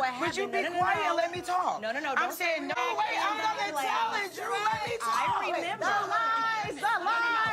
what Would happened. you be No, quiet and let me talk? No. I'm saying, no, wait, I'm going to tell it, Drew. Let me talk. I remember. The lies.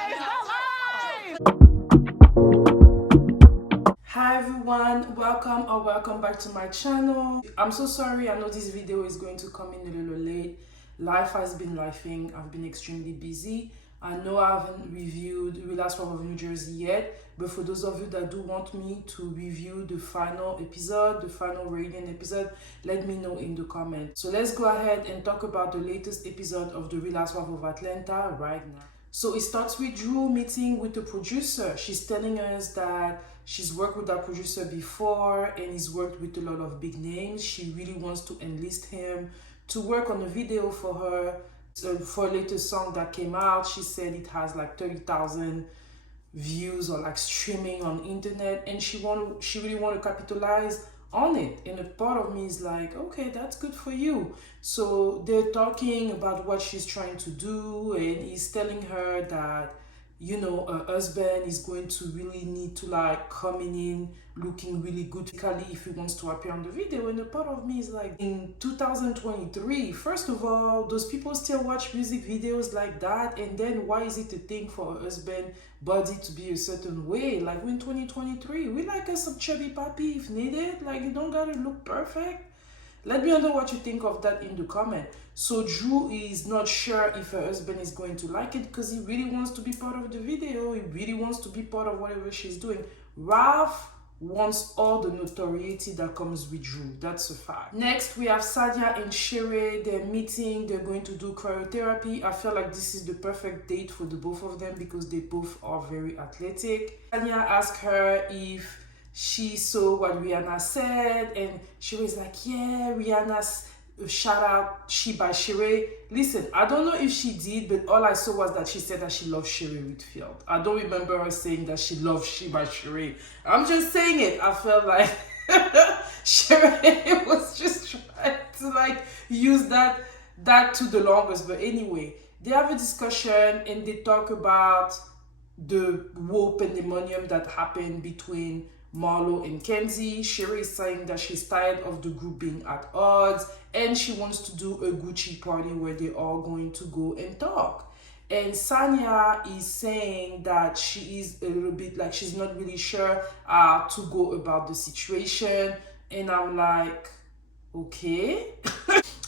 Hi everyone, welcome back to my channel. I'm so sorry, I know this video is going to come in a little late. Life has been lifing, I've been extremely busy. I know I haven't reviewed Real Housewives of New Jersey yet, but for those of you that do want me to review the final episode, the final Radiant episode, let me know in the comments. So let's go ahead and talk about the latest episode of the Real Housewives of Atlanta right now. So it starts with Drew meeting with the producer. She's telling us that she's worked with that producer before and he's worked with a lot of big names. She really wants to enlist him to work on a video for her. So for a latest song that came out, she said it has like 30,000 views or like streaming on internet, and she really want to capitalize on it. And a part of me is like, okay, that's good for you. So they're talking about what she's trying to do, and he's telling her that, you know, her husband is going to really need to like coming in looking really good if he wants to appear on the video. And a part of me is like, in 2023, first of all, those people still watch music videos like that? And then why is it a thing for a husband body to be a certain way? Like, we're in 2023, we like us some chubby puppy if needed. Like, you don't gotta look perfect. Let me know what you think of that in the comment. So Drew is not sure if her husband is going to like it because he really wants to be part of the video. He really wants to be part of whatever she's doing. Ralph wants all the notoriety that comes with Drew. That's a fact. Next, we have Sanya and Sheree. They're meeting. They're going to do cryotherapy. I feel like this is the perfect date for the both of them because they both are very athletic. Sanya asked her if she saw what Rihanna said, and she was like, yeah, Rihanna's shout out She by Sheree. Listen, I don't know if she did, but all I saw was that she said that she loves Sheree Whitfield. I don't remember her saying that she loves She by Sheree. I'm just saying it. I felt like Sheree was just trying to like use that to the longest. But anyway, they have a discussion and they talk about the war pandemonium that happened between Marlo and Kenzie. Sheree is saying that she's tired of the group being at odds and she wants to do a Gucci party where they're all going to go and talk. And Sanya is saying that she is a little bit like she's not really sure how to go about the situation. And I'm like, okay.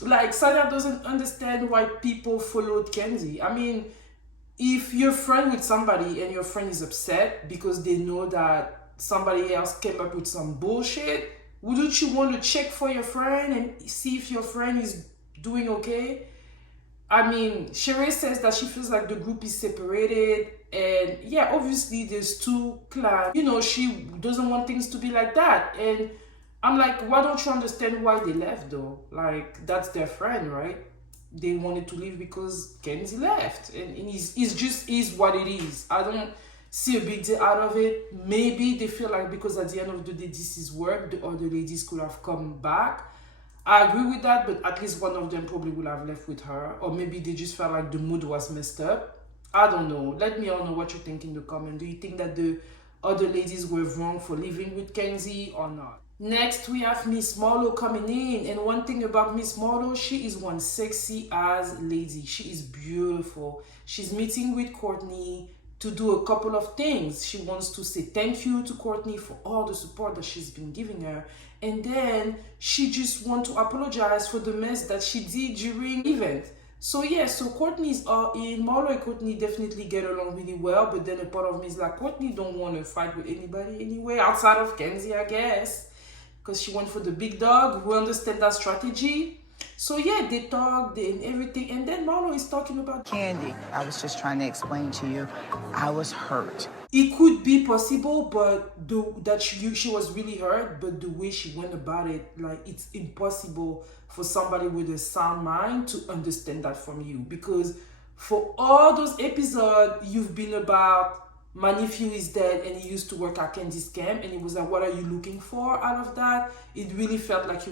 Like, Sanya doesn't understand why people followed Kenzie. I mean, if you're friend with somebody and your friend is upset because they know that somebody else came up with some bullshit, wouldn't you want to check for your friend and see if your friend is doing okay? I mean, Sheree says that she feels like the group is separated, and yeah, obviously there's two clans. You know, she doesn't want things to be like that. And I'm like, why don't you understand why they left though? Like, that's their friend, right? They wanted to leave because Kenzie left, and it's just is what it is. I don't see a big deal out of it. Maybe they feel like because at the end of the day this is work, the other ladies could have come back. I agree with that, but at least one of them probably would have left with her, or maybe they just felt like the mood was messed up. I don't know. Let me all know what you think in the comment. Do you think that the other ladies were wrong for living with Kenzie or not? Next, we have Miss Marlo coming in, and one thing about Miss Marlo, she is one sexy ass lady. She is beautiful. She's meeting with Courtney to do a couple of things. She wants to say thank you to Courtney for all the support that she's been giving her, and then she just wants to apologize for the mess that she did during the event. So yeah, so Courtney's in. Marlo and Courtney definitely get along really well, but then a part of me is like, Courtney don't want to fight with anybody anyway outside of Kenzie, I guess, because she went for the big dog. We understand that strategy. So yeah, they talked and everything, and then Marlo is talking about Candy, I was just trying to explain to you, I was hurt. It could be possible, but she was really hurt, but the way she went about it, like, it's impossible for somebody with a sound mind to understand that from you, because for all those episodes you've been about my nephew is dead and he used to work at Candy's camp, and it was like, what are you looking for out of that? It really felt like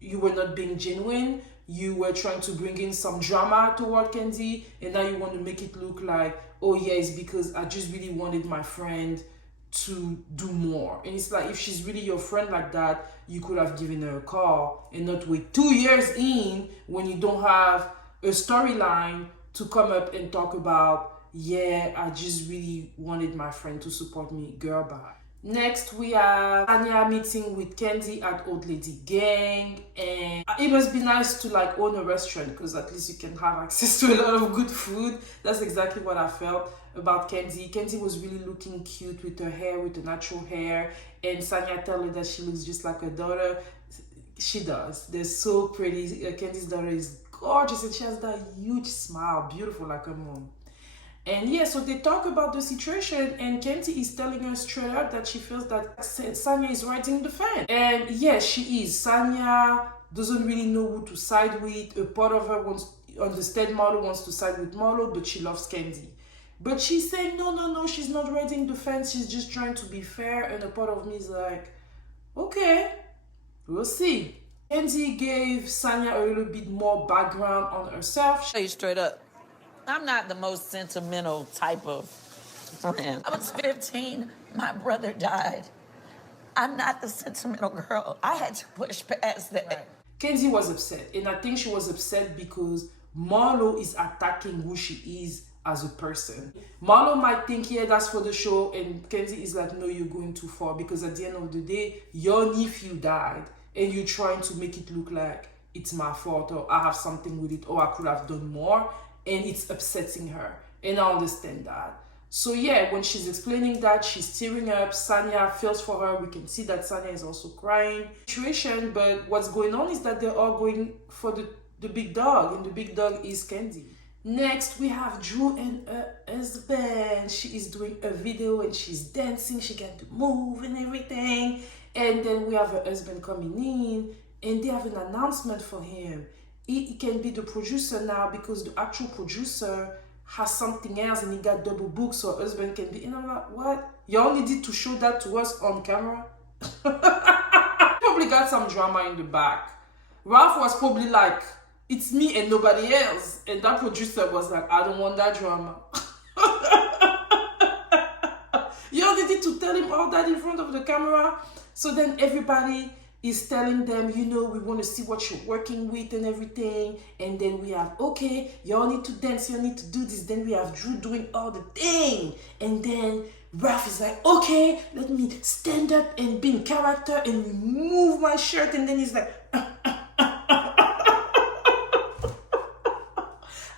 you were not being genuine. You were trying to bring in some drama toward Candy, and now you want to make it look like, oh yeah, it's because I just really wanted my friend to do more. And it's like, if she's really your friend like that, you could have given her a call and not wait 2 years in when you don't have a storyline to come up and talk about, yeah, I just really wanted my friend to support me. Girl, bye. Next, we have Sanya meeting with Candy at Old Lady Gang, and it must be nice to like own a restaurant because at least you can have access to a lot of good food. That's exactly what I felt about Candy. Candy was really looking cute with her hair, with the natural hair, and Sanya tell her that she looks just like her daughter. She does. They're so pretty. Candy's daughter is gorgeous and she has that huge smile, beautiful like her mom. And yeah, so they talk about the situation, and Candy is telling her straight up that she feels that Sanya is riding the fence. And yes, she is. Sanya doesn't really know who to side with. A part of her wants, understand Marlo, wants to side with Marlo, but she loves Candy. But she's saying, no, she's not riding the fence. She's just trying to be fair. And a part of me is like, okay, we'll see. Candy gave Sanya a little bit more background on herself. Tell you straight up, I'm not the most sentimental type of friend. I was 15, my brother died. I'm not the sentimental girl. I had to push past that. Right. Candy was upset, and I think she was upset because Marlo is attacking who she is as a person. Marlo might think, yeah, that's for the show, and Candy is like, no, you're going too far, because at the end of the day, your nephew died, and you're trying to make it look like it's my fault, or I have something with it, or I could have done more. And it's upsetting her, and I understand that. So yeah, when she's explaining that, she's tearing up. Sanya feels for her. We can see that Sanya is also crying. Situation, but what's going on is that they're all going for the big dog, and the big dog is Candy. Next, we have Drew and her husband. She is doing a video and she's dancing. She got to move and everything. And then we have her husband coming in, and they have an announcement for him. He can be the producer now because the actual producer has something else and he got double booked, so her husband can be. And I'm like, what? You only need to show that to us on camera? Probably got some drama in the back. Ralph was probably like, it's me and nobody else. And that producer was like, I don't want that drama. You only need to tell him all that in front of the camera. So then everybody is telling them, you know, we want to see what you're working with and everything. And then we have, okay, you all need to dance, you all need to do this. Then we have Drew doing all the thing. And then Ralph is like, okay, let me stand up and be in character and remove my shirt. And then he's like,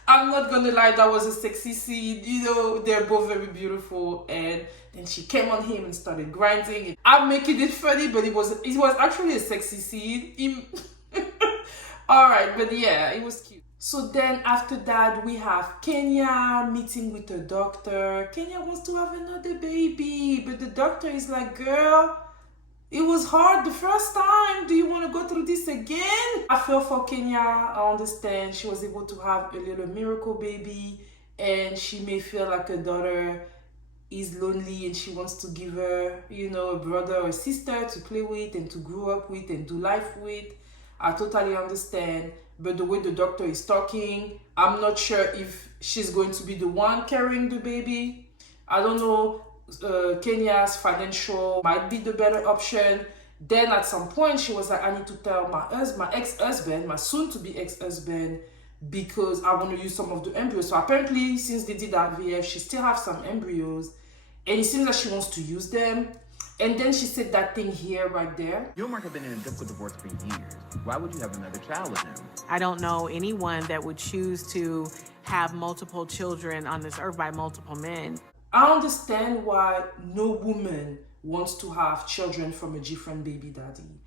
I'm not gonna lie, that was a sexy scene. You know, they're both very beautiful. And then she came on him and started grinding. I'm making it funny, but it was actually a sexy scene. Alright, but yeah, it was cute. So then after that, we have Kenya meeting with the doctor. Kenya wants to have another baby, but the doctor is like, girl, it was hard the first time. Do you want to go through this again? I feel for Kenya. I understand. She was able to have a little miracle baby, and she may feel like her daughter is lonely and she wants to give her, you know, a brother or a sister to play with and to grow up with and do life with. I totally understand. But the way the doctor is talking, I'm not sure if she's going to be the one carrying the baby. I don't know. Kenya's financial might be the better option. Then at some point she was like, I need to tell my ex-husband, my soon-to-be ex-husband, because I want to use some of the embryos. So apparently, since they did IVF, she still has some embryos, and it seems like she wants to use them. And then she said that thing here, right there. You and Mark have been in a difficult divorce for years. Why would you have another child with him? I don't know anyone that would choose to have multiple children on this earth by multiple men. I understand why no woman wants to have children from a different baby daddy.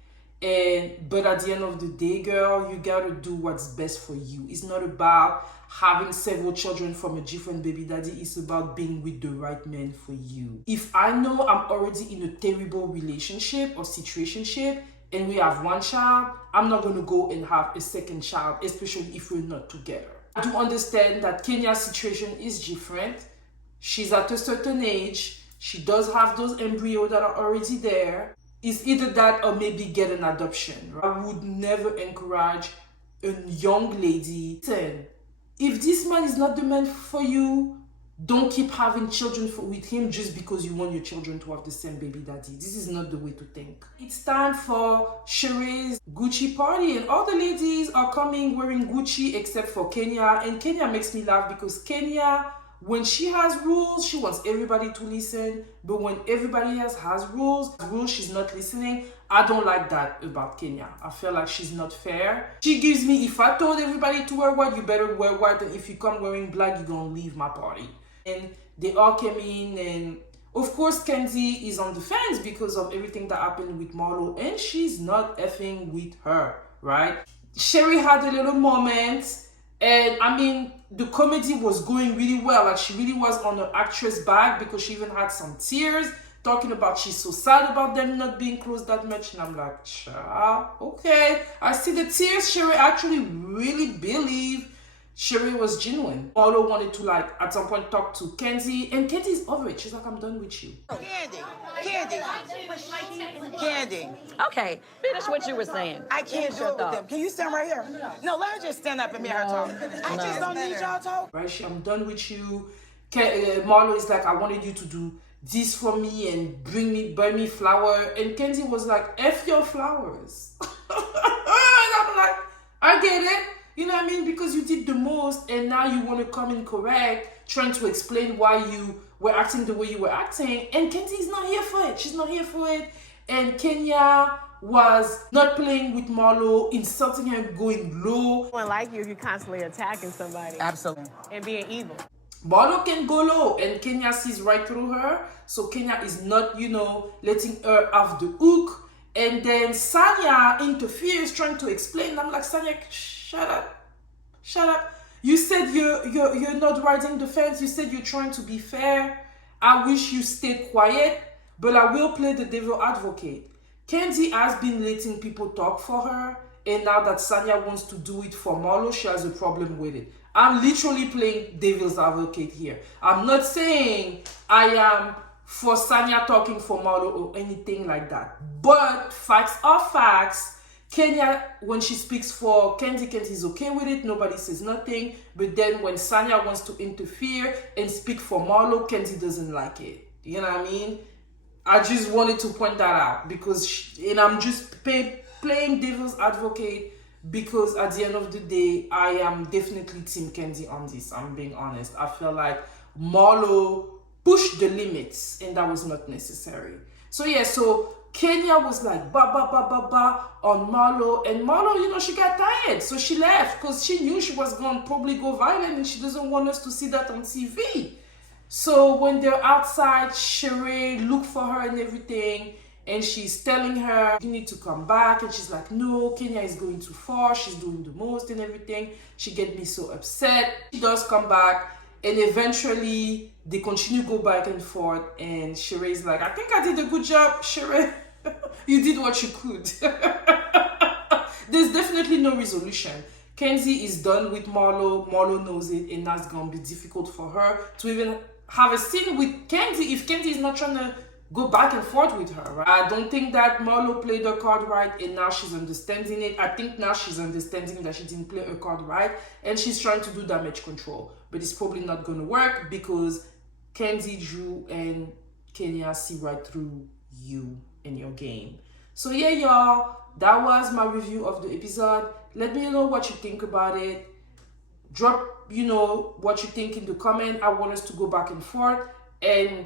But at the end of the day, girl, you gotta do what's best for you. It's not about having several children from a different baby daddy. It's about being with the right man for you. If I know I'm already in a terrible relationship or situationship and we have one child, I'm not gonna go and have a second child, especially if we're not together. I do understand that Kenya's situation is different. She's at a certain age. She does have those embryos that are already there. It's either that or maybe get an adoption. I would never encourage a young lady. Listen, if this man is not the man for you, don't keep having children with him just because you want your children to have the same baby daddy. This is not the way to think. It's time for Sheree's Gucci party, and all the ladies are coming wearing Gucci except for Kenya. And Kenya makes me laugh because Kenya, when she has rules, she wants everybody to listen. But when everybody else has rules, she's not listening. I don't like that about Kenya. I feel like she's not fair. She gives me, if I told everybody to wear white, you better wear white. And if you come wearing black, you're going to leave my party. And they all came in, and of course Kenzie is on the fence because of everything that happened with Marlo, and she's not effing with her, right? Sheree had a little moment, and I mean, the comedy was going really well. Like, she really was on her actress bag because she even had some tears talking about she's so sad about them not being close that much. And I'm like, child, okay. I see the tears. Sheree actually really believed Sheree was genuine. Marlo wanted to, like, at some point talk to Kenzie, and Kenzie's over it. She's like, I'm done with you. Candy. Okay, finish what you were saying. I can't do it with them. Can you stand right here? No, let her just stand up and me and her talk. I just don't need y'all talk. Right? I'm done with you. Marlo is like, I wanted you to do this for me and buy me flower. And Kenzie was like, F your flowers. And I'm like, I get it. You know what I mean? Because you did the most, and now you want to come in correct, trying to explain why you were acting the way you were acting. And Kenzie's not here for it. She's not here for it. And Kenya was not playing with Marlo, insulting her, going low. Someone like you if you're constantly attacking somebody. Absolutely. And being evil. Marlo can go low, and Kenya sees right through her. So Kenya is not, letting her off the hook. And then Sanya interferes, trying to explain. I'm like, Sanya, shut up. You said you're not riding the fence. You said you're trying to be fair. I wish you stayed quiet, but I will play the devil advocate. Kenzie has been letting people talk for her, and now that Sanya wants to do it for Marlo, she has a problem with it. I'm literally playing devil's advocate here. I'm not saying I am for Sanya talking for Marlo or anything like that, but facts are facts. Kenya, when she speaks for Kenzie is okay with it. Nobody says nothing. But then when Sanya wants to interfere and speak for Marlo, Kenzie doesn't like it. You know what I mean? I just wanted to point that out because, and I'm just playing devil's advocate because at the end of the day, I am definitely Team Kenzie on this. I'm being honest. I feel like Marlo pushed the limits, and that was not necessary. So yeah, so Kenya was like, ba on Marlo, and Marlo, she got tired, so she left because she knew she was going to probably go violent, and she doesn't want us to see that on TV. So when they're outside, Sheree looked for her and everything, and she's telling her, you need to come back, and she's like, no, Kenya is going too far, she's doing the most and everything. She get me so upset. She does come back, and eventually they continue to go back and forth, and Sheree's like, I think I did a good job, Sheree. You did what you could. There's definitely no resolution. Kenzie is done with Marlo. Marlo knows it, and that's going to be difficult for her to even have a scene with Kenzie if Kenzie is not trying to go back and forth with her, right? I don't think that Marlo played her card right, and now she's understanding it. I think now she's understanding that she didn't play her card right, and she's trying to do damage control. But it's probably not going to work because Kenzie, Drew, and Kenya see right through you and your game. So yeah, y'all, that was my review of the episode. Let me know what you think about it. Drop, what you think in the comment. I want us to go back and forth. And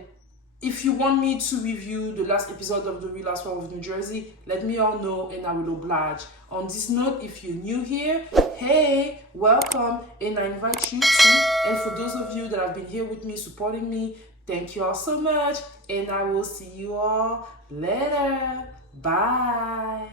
if you want me to review the last episode of The Real Housewives of New Jersey, let me all know and I will oblige. On this note, if you're new here, hey, welcome, and I invite you to. And for those of you that have been here with me, supporting me, thank you all so much, and I will see you all later. Bye.